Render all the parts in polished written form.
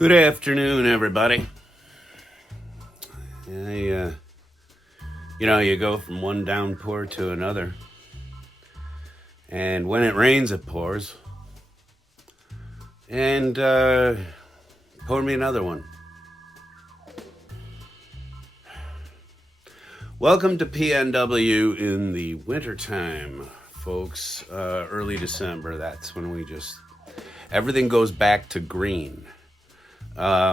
Good afternoon, everybody. You go from one downpour to another. And when it rains, it pours. And pour me another one. Welcome to PNW in the wintertime, folks. Early December, that's when everything goes back to green.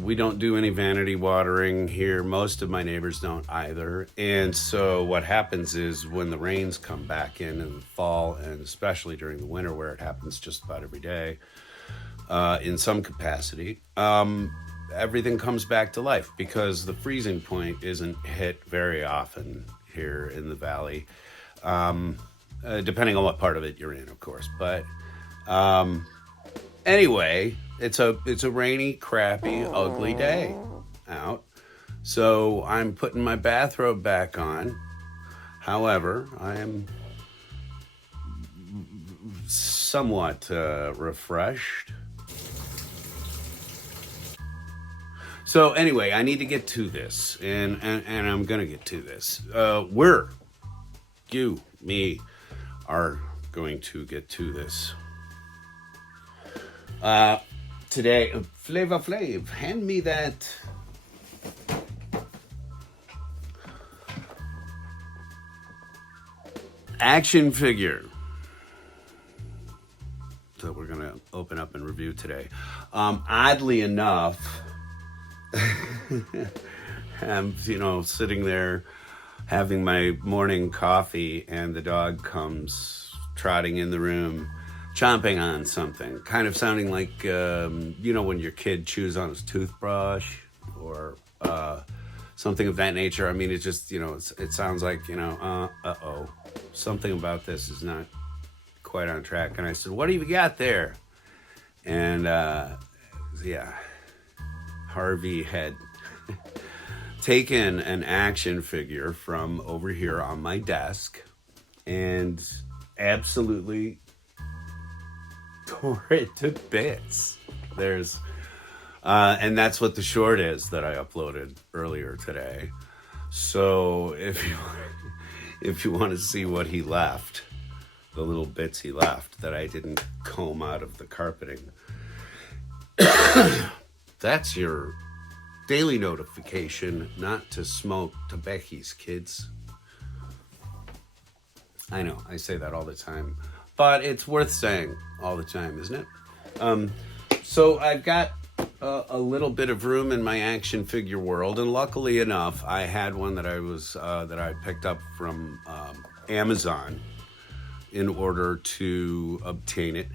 We don't do any vanity watering here. Most of my neighbors don't either. And so what happens is when the rains come back in the fall, and especially during the winter where it happens just about every day, in some capacity, everything comes back to life because the freezing point isn't hit very often here in the valley, depending on what part of it you're in, of course. But anyway, it's a rainy, crappy, ugly day out. So I'm putting my bathrobe back on. However, I am somewhat refreshed. So anyway, I need to get to this, and I'm gonna get to this. You, me, are going to get to this. Today, Flavor Flav, hand me that action figure that we're gonna open up and review today. Oddly enough, I'm sitting there having my morning coffee, and the dog comes trotting in the room, chomping on something, kind of sounding like, when your kid chews on his toothbrush or something of that nature. I mean, it just, it sounds like, something about this is not quite on track. And I said, what do you got there? And Harvey had taken an action figure from over here on my desk and absolutely tore it to bits. And that's what the short is that I uploaded earlier today. So if you want to see what he left, the little bits he left that I didn't comb out of the carpeting, that's your daily notification not to smoke tobaccos, kids. I know, I say that all the time, but it's worth saying all the time, isn't it? So I've got a little bit of room in my action figure world, and luckily enough, I had one that I picked up from Amazon in order to obtain it.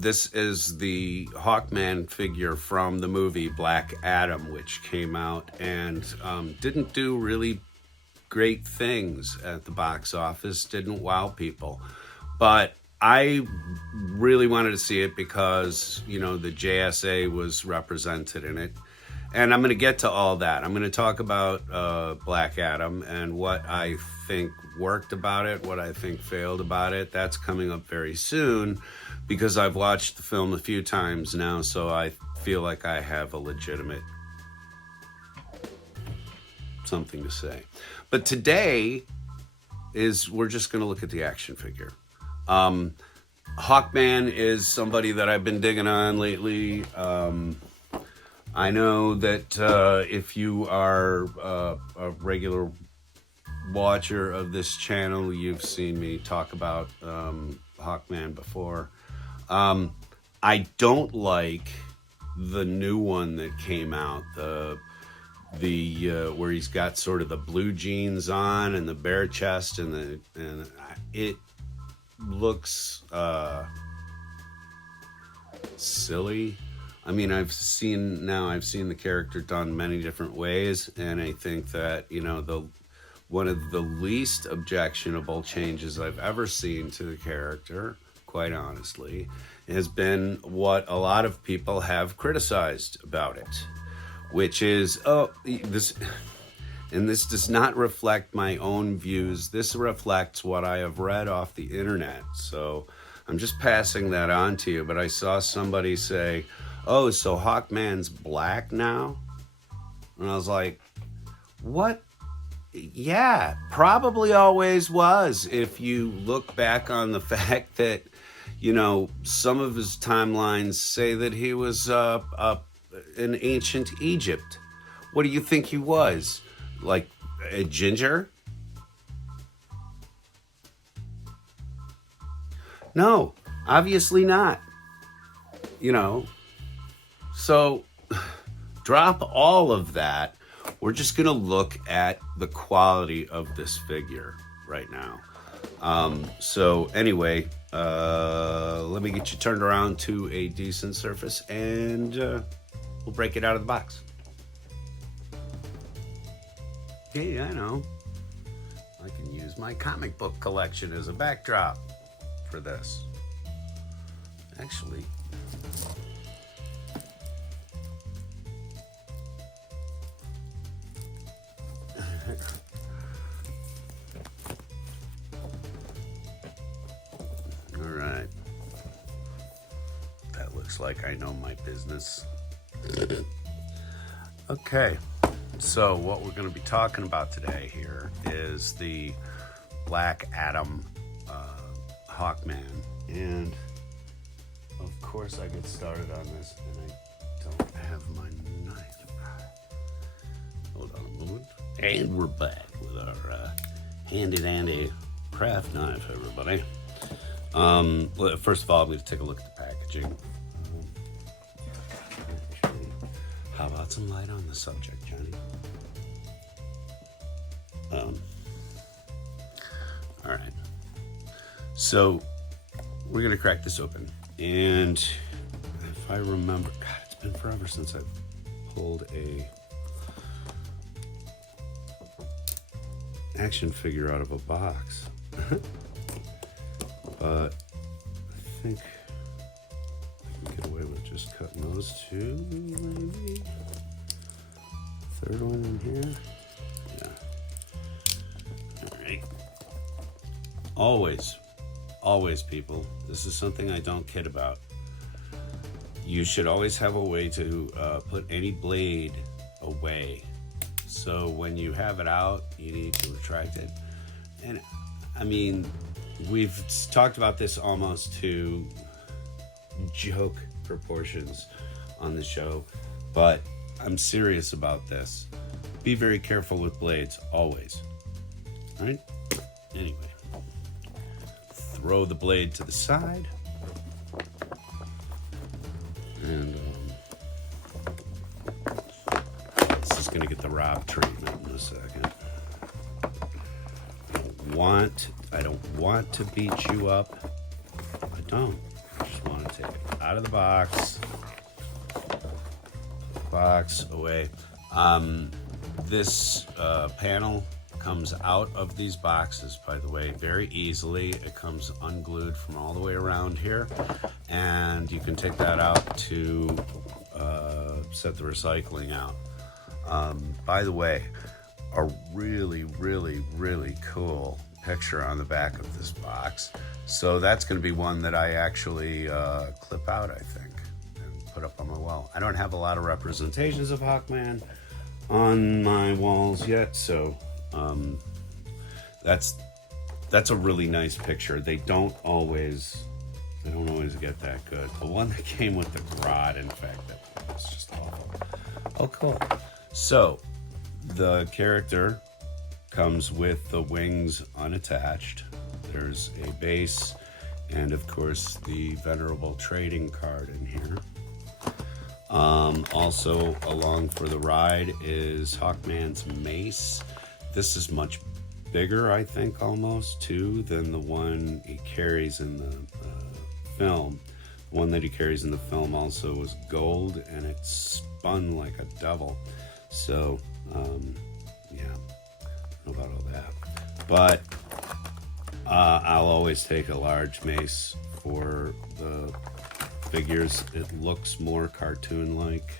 This is the Hawkman figure from the movie Black Adam, which came out and didn't do really great things at the box office, didn't wow people. But I really wanted to see it because, the JSA was represented in it. And I'm going to get to all that. I'm going to talk about Black Adam and what I think worked about it, what I think failed about it. That's coming up very soon because I've watched the film a few times now, so I feel like I have a legitimate something to say. But today we're just going to look at the action figure. Hawkman is somebody that I've been digging on lately. I know that if you are a regular watcher of this channel, you've seen me talk about Hawkman before. I don't like the new one that came out, the where he's got sort of the blue jeans on and the bare chest and it looks silly. I mean, I've seen the character done many different ways, and I think that one of the least objectionable changes I've ever seen to the character, quite honestly, has been what a lot of people have criticized about it, which is this does not reflect my own views. This reflects what I have read off the internet. So I'm just passing that on to you. But I saw somebody say, oh, so Hawkman's black now? And I was like, what? Yeah, probably always was. If you look back on the fact that, you know, some of his timelines say that he was in ancient Egypt. What do you think he was? Like a ginger? No, obviously not. You know, so drop all of that. We're just going to look at the quality of this figure right now. So anyway, let me get you turned around to a decent surface and we'll break it out of the box. Hey, I know. I can use my comic book collection as a backdrop for this. Actually, all right. That looks like I know my business. Okay, so what we're going to be talking about today here is the Black Adam Hawkman. And of course I get started on this and I don't have my knife. Hold on a moment. And we're back with our handy dandy craft knife, everybody. Well, first of all, I'm going to take a look at the packaging. Actually, how about some light on the subject, Johnny? All right. So we're going to crack this open. And if I remember, God, it's been forever since I've pulled a action figure out of a box. But I think I can get away with just cutting those two, maybe. Third one in here. Yeah. All right. Always, people, this is something I don't kid about. You should always have a way to put any blade away. So when you have it out, you need to retract it. And I mean, we've talked about this almost to joke proportions on the show, but I'm serious about this. Be very careful with blades, always. All right? Anyway. Throw the blade to the side. And this is going to get the Rob treatment in a second. I don't want to beat you up. I don't. I just want to take it out of the box. Box away. This panel comes out of these boxes, by the way, very easily. It comes unglued from all the way around here, and you can take that out to set the recycling out. By the way, a really, really, really cool picture on the back of this box. So that's going to be one that I actually clip out, I think, and put up on my wall. I don't have a lot of representations of Hawkman on my walls yet, so that's a really nice picture. They don't always get that good. The one that came with the Grodd, in fact, that was just awful. Oh, cool. So the character comes with the wings unattached. There's a base and of course the venerable trading card in here. Also along for the ride is Hawkman's mace. This is much bigger, I think, almost too, than the one he carries in the film. The one that he carries in the film also was gold, and it spun like a devil. So, yeah, I don't know about all that. But I'll always take a large mace for the figures. It looks more cartoon-like,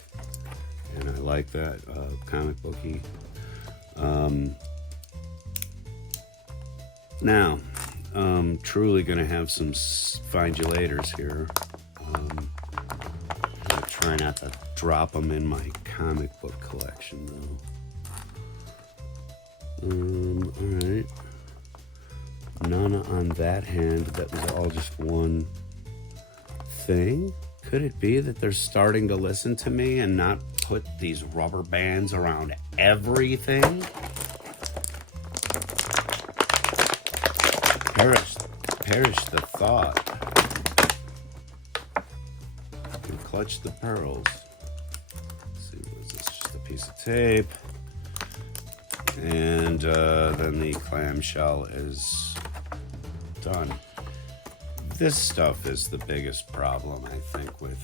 and I like that, comic booky. Now, truly going to have some find-you-laters here. I'm going to try not to drop them in my comic book collection, though. All right. None on that hand. That was all just one thing. Could it be that they're starting to listen to me and not put these rubber bands around everything? Perish the thought. And clutch the pearls. Let's see, what is this? Just a piece of tape. And then the clamshell is done. This stuff is the biggest problem, I think, with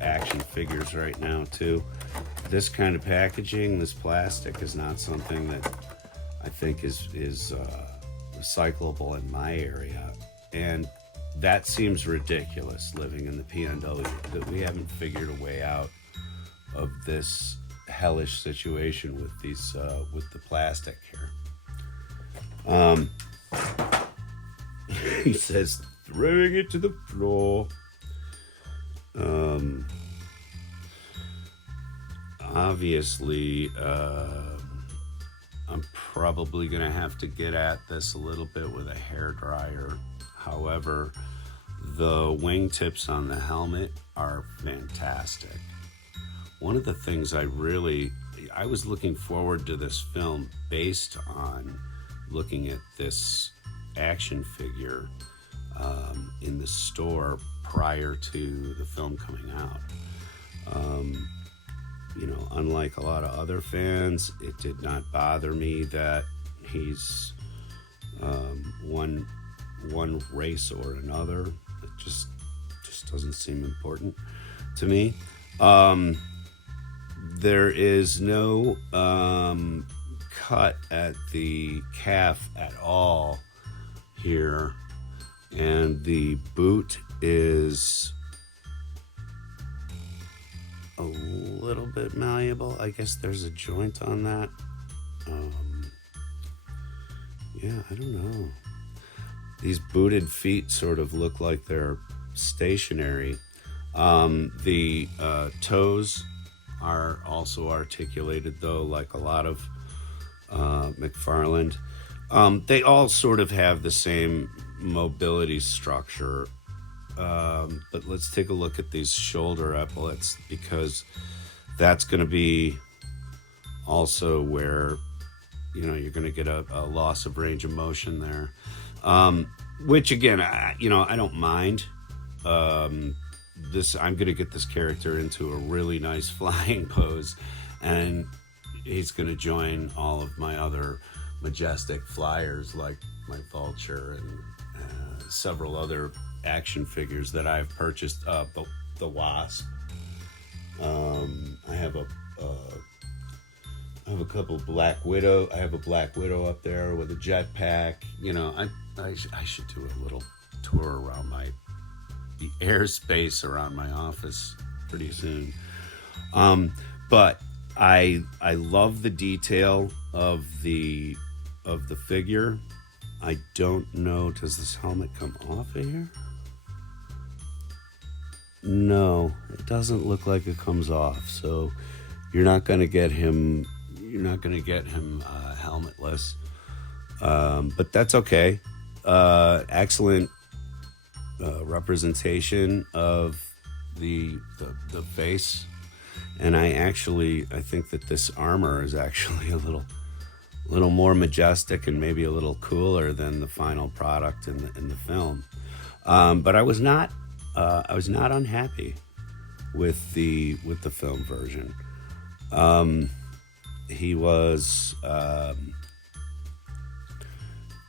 action figures right now, too. This kind of packaging, this plastic, is not something that I think is recyclable in my area. And that seems ridiculous, living in the PNW, that we haven't figured a way out of this hellish situation with these with the plastic here. He says, throwing it to the floor. Obviously, I'm probably gonna have to get at this a little bit with a hairdryer. However, the wingtips on the helmet are fantastic. One of the things I was looking forward to this film based on looking at this action figure in the store prior to the film coming out. Unlike a lot of other fans, it did not bother me that he's one race or another. It just doesn't seem important to me. There is no cut at the calf at all here, and the boot is a little bit malleable. I guess there's a joint on that. I don't know. These booted feet sort of look like they're stationary. The toes are also articulated, though, like a lot of McFarlane. They all sort of have the same mobility structure. But let's take a look at these shoulder epaulets, because that's going to be also where you're going to get a loss of range of motion there, which again, I don't mind. I'm going to get this character into a really nice flying pose, and he's going to join all of my other majestic flyers like my Vulture and several other action figures that I've purchased. The Wasp. I have a couple Black Widow. I have a Black Widow up there with a jetpack. I should do a little tour around the airspace around my office pretty soon. But I love the detail of the figure. I don't know, does this helmet come off of here? No, it doesn't look like it comes off. So you're not going to get him helmetless. But that's okay. Excellent representation of the face, and I think that this armor is actually a little more majestic and maybe a little cooler than the final product in the film. But I was not unhappy with the film version. He was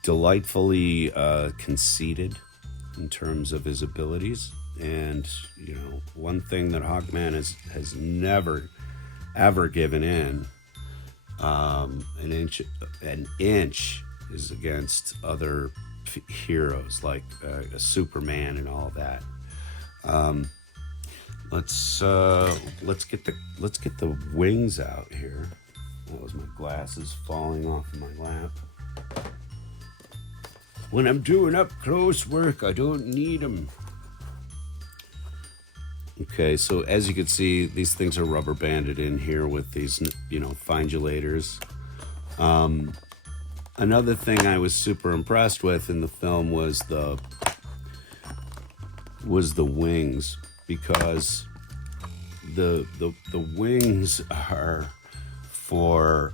delightfully conceited in terms of his abilities, and one thing that Hawkman has never ever given in. An inch is against other heroes like a Superman and all that. Let's get the wings out here. That was my glasses falling off of my lap. When I'm doing up close work, I don't need them. Okay, so as you can see, these things are rubber banded in here with these, findulators. Another thing I was super impressed with in the film was the wings, because the wings are for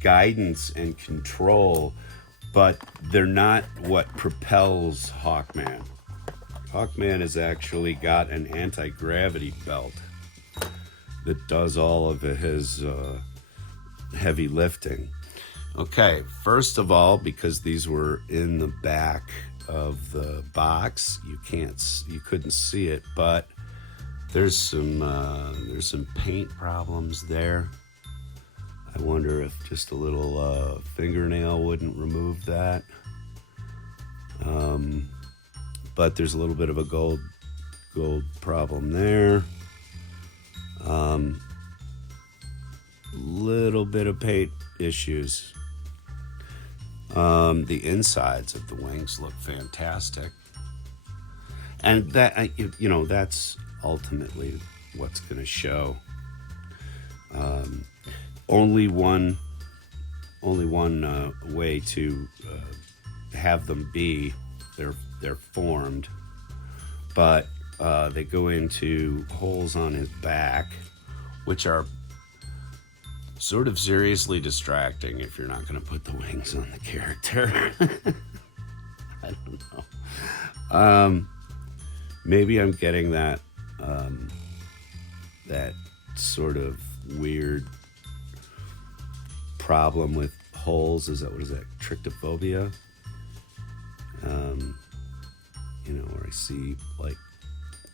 guidance and control, but they're not what propels Hawkman. Hawkman has actually got an anti-gravity belt that does all of his heavy lifting. Okay, first of all, because these were in the back of the box, you couldn't see it, but there's some paint problems there. I wonder if just a little fingernail wouldn't remove that. But there's a little bit of a gold problem there. Little bit of paint issues. The insides of the wings look fantastic, and that's ultimately what's going to show. Only one way to have them be. They're formed, but they go into holes on his back, which are sort of seriously distracting if you're not going to put the wings on the character. I don't know. Maybe I'm getting that sort of weird problem with holes. What is that? Trichtophobia? Where I see like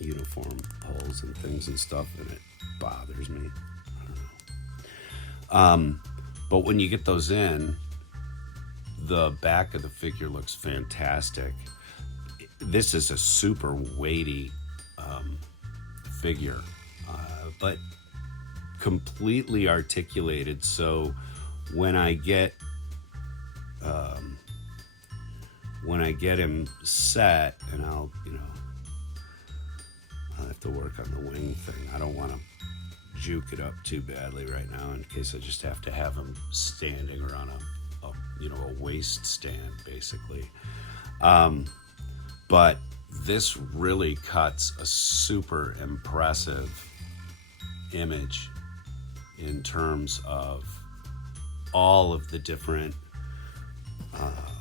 uniform holes and things and stuff, and it bothers me. I don't know. But when you get those in, the back of the figure looks fantastic. This is a super weighty figure, but completely articulated. So when I get him set, and I'll have to work on the wing thing. I don't want to juke it up too badly right now, in case I just have to have him standing or on a waist stand, basically. But this really cuts a super impressive image in terms of all of the different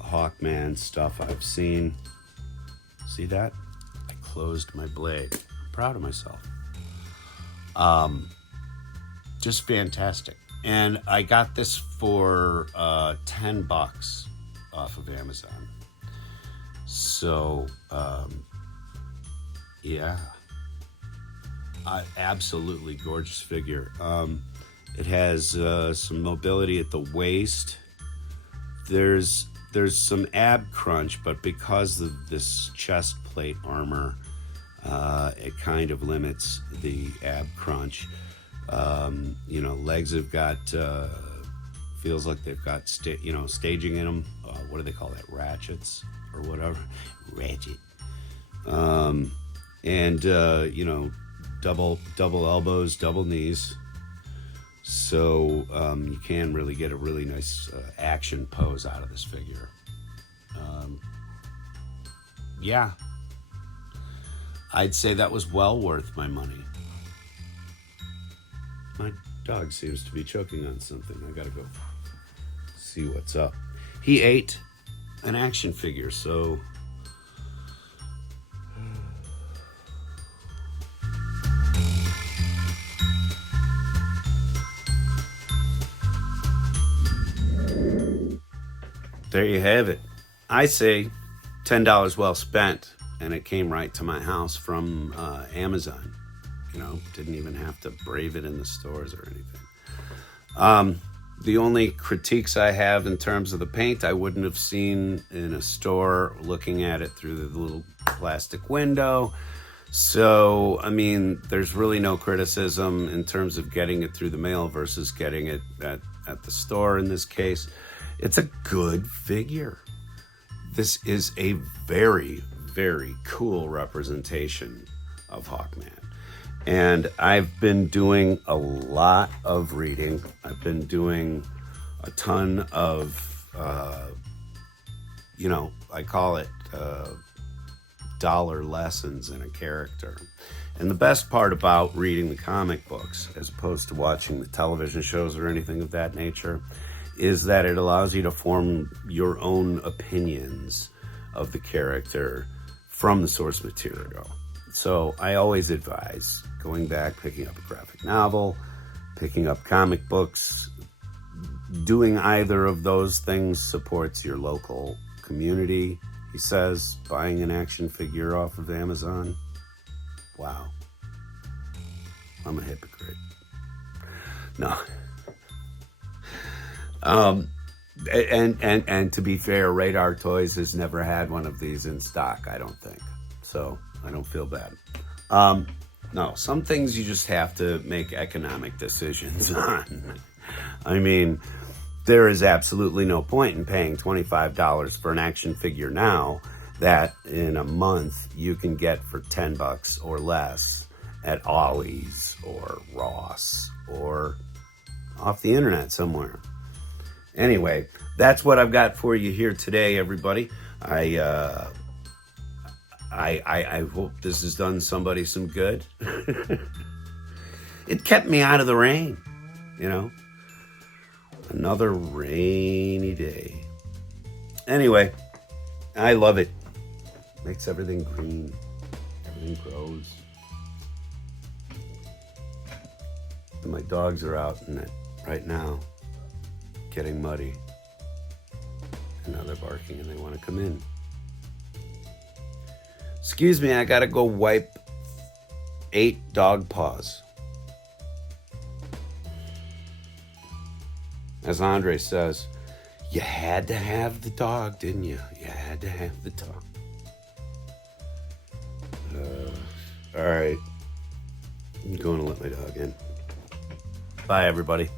Hawkman stuff I've seen. See that? I closed my blade. I'm proud of myself. Just fantastic. And I got this for $10 off of Amazon. So, yeah. Absolutely gorgeous figure. It has some mobility at the waist. There's some ab crunch, but because of this chest plate armor, it kind of limits the ab crunch. Legs have got, feels like they've got, staging in them. What do they call that? Ratchets or whatever. Ratchet. Double elbows, double knees. So you can really get a really nice action pose out of this figure. Yeah. I'd say that was well worth my money. My dog seems to be choking on something. I gotta go see what's up. He ate an action figure, so... There you have it. I say $10 well spent, and it came right to my house from Amazon. Didn't even have to brave it in the stores or anything. The only critiques I have in terms of the paint, I wouldn't have seen in a store looking at it through the little plastic window. So, there's really no criticism in terms of getting it through the mail versus getting it at the store in this case. It's a good figure. This is a very, very cool representation of Hawkman. And I've been doing a lot of reading. I've been doing a ton of, I call it dollar lessons in a character. And the best part about reading the comic books, as opposed to watching the television shows or anything of that nature, is that it allows you to form your own opinions of the character from the source material. So I always advise going back, picking up a graphic novel, picking up comic books. Doing either of those things supports your local community. He says, buying an action figure off of Amazon. Wow. I'm a hypocrite. No. And to be fair, Radar Toys has never had one of these in stock, I don't think. So I don't feel bad. No, some things you just have to make economic decisions on. I mean, there is absolutely no point in paying $25 for an action figure now that in a month you can get for $10 or less at Ollie's or Ross or off the internet somewhere. Anyway, that's what I've got for you here today, everybody. I hope this has done somebody some good. It kept me out of the rain, Another rainy day. Anyway, I love it. Makes everything green. Everything grows. And my dogs are out in it right now, getting muddy. And now they're barking and they want to come in. Excuse me, I gotta go wipe 8 dog paws. As Andre says, you had to have the dog, didn't you? You had to have the dog. All right. I'm going to let my dog in. Bye, everybody.